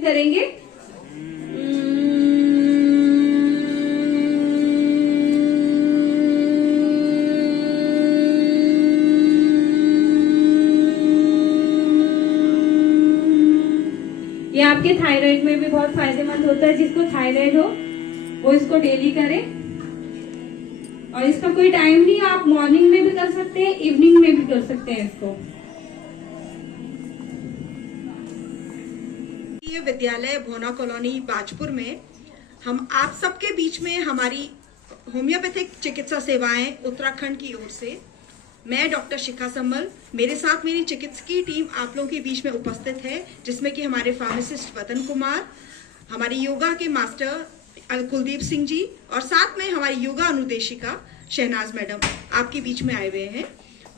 Breathe करेंगे। ये आपके थायराइड में भी बहुत फायदेमंद होता है। जिसको थायराइड हो वो इसको डेली करें। और इसका कोई टाइम नहीं, आप मॉर्निंग में भी कर सकते हैं, इवनिंग में भी कर सकते हैं इसको। ये विद्यालय भोना कॉलोनी बाजपुर में हम आप सबके बीच में हमारी होम्योपैथिक चिकित्सा सेवाएं उत्तराखंड की ओर से मैं डॉक्टर शिखा संबल, मेरे साथ मेरी चिकित्सकीय टीम आप लोगों के बीच में उपस्थित है, जिसमें कि हमारे फार्मासिस्ट वतन कुमार, हमारी योगा के मास्टर कुलदीप सिंह जी और साथ में हमारी योगा अनुदेशिका शहनाज मैडम आपके बीच में आए हुए हैं।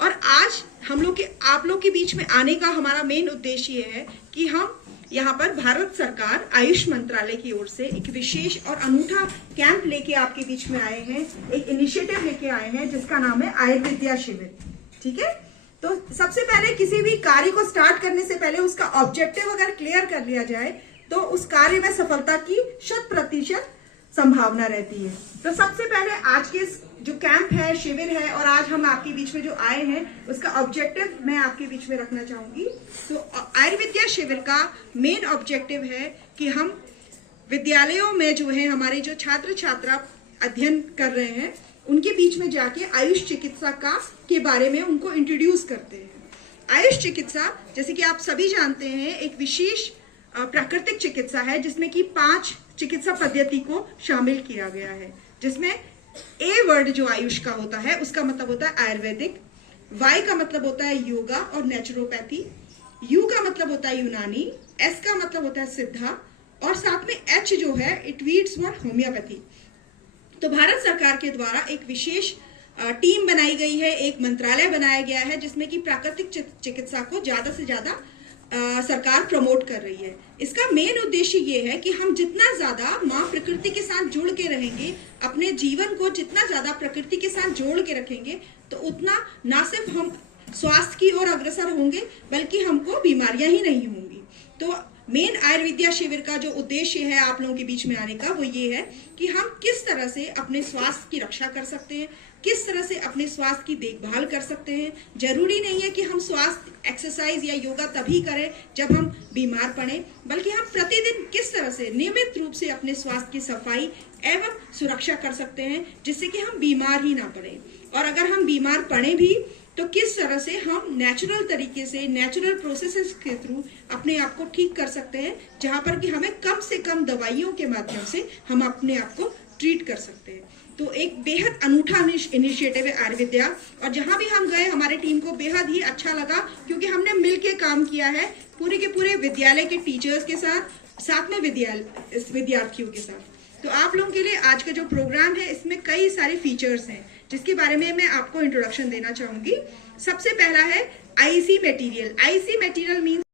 और आज हम लोग के आप लोग के बीच में आने का हमारा मेन उद्देश्य ये है कि हम यहाँ पर भारत सरकार आयुष मंत्रालय की ओर से एक विशेष और अनूठा कैंप लेके आपके बीच में आए हैं, एक इनिशिएटिव लेके आए हैं जिसका नाम है आयुर्विद्या शिविर। ठीक है, तो सबसे पहले किसी भी कार्य को स्टार्ट करने से पहले उसका ऑब्जेक्टिव अगर क्लियर कर लिया जाए तो उस कार्य में सफलता की 100% संभावना रहती है। तो सबसे पहले आज के जो कैंप है, शिविर है, और आज हम आपके बीच में जो आए हैं उसका ऑब्जेक्टिव मैं आपके बीच में रखना चाहूंगी। तो आयुर्विद्या शिविर का मेन ऑब्जेक्टिव है कि हम विद्यालयों में जो है हमारे जो छात्र छात्रा अध्ययन कर रहे हैं उनके बीच में जाके आयुष चिकित्सा के बारे में उनको इंट्रोड्यूस करते हैं। आयुष चिकित्सा, जैसे कि आप सभी जानते हैं, एक विशेष प्राकृतिक चिकित्सा है जिसमें कि 5 चिकित्सा पद्धति को शामिल किया गया है, जिसमें ए वर्ड जो आयुष का होता है उसका मतलब होता है आयुर्वेदिक, वाई का मतलब होता है योगा और नेचुरोपैथी, यू का मतलब होता है यूनानी, एस का मतलब होता है सिद्धा, और साथ में एच जो है इट रीड्स फॉर होम्योपैथी। तो भारत सरकार के द्वारा एक विशेष टीम बनाई गई है, एक मंत्रालय बनाया गया है जिसमें कि प्राकृतिक चिकित्सा को ज्यादा से ज्यादा सरकार प्रमोट कर रही है। इसका मेन उद्देश्य ये है कि हम जितना ज्यादा माँ प्रकृति के साथ जुड़ के रहेंगे, अपने जीवन को जितना ज्यादा प्रकृति के साथ जोड़ के रखेंगे, तो उतना ना सिर्फ हम स्वास्थ्य की ओर अग्रसर होंगे बल्कि हमको बीमारियां ही नहीं होंगी। तो मेन आयुर्विद्या शिविर का जो उद्देश्य है आप लोगों के बीच में आने का वो ये है कि हम किस तरह से अपने स्वास्थ्य की रक्षा कर सकते हैं, किस तरह से अपने स्वास्थ्य की देखभाल कर सकते हैं। जरूरी नहीं है कि हम स्वास्थ्य एक्सरसाइज या योगा तभी करें जब हम बीमार पड़े, बल्कि हम प्रतिदिन किस तरह से नियमित रूप से अपने स्वास्थ्य की सफाई एवं सुरक्षा कर सकते हैं जिससे कि हम बीमार ही ना पड़े। और अगर हम बीमार पड़े भी तो किस तरह से हम नेचुरल तरीके से, नेचुरल प्रोसेसेस के थ्रू अपने आप को ठीक कर सकते हैं, जहां पर कि हमें कम से कम दवाइयों के माध्यम से हम अपने आप को ट्रीट कर सकते हैं। तो एक बेहद अनूठा इनिशिएटिव है आयुर्विद्या, और जहां भी हम गए हमारे टीम को बेहद ही अच्छा लगा क्योंकि हमने मिलके काम किया है पूरे के पूरे विद्यालय के टीचर्स के साथ में विद्यार्थियों के साथ। तो आप लोगों के लिए आज का जो प्रोग्राम है इसमें कई सारे फीचर्स हैं जिसके बारे में मैं आपको इंट्रोडक्शन देना चाहूंगी। सबसे पहला है IC material. IC material means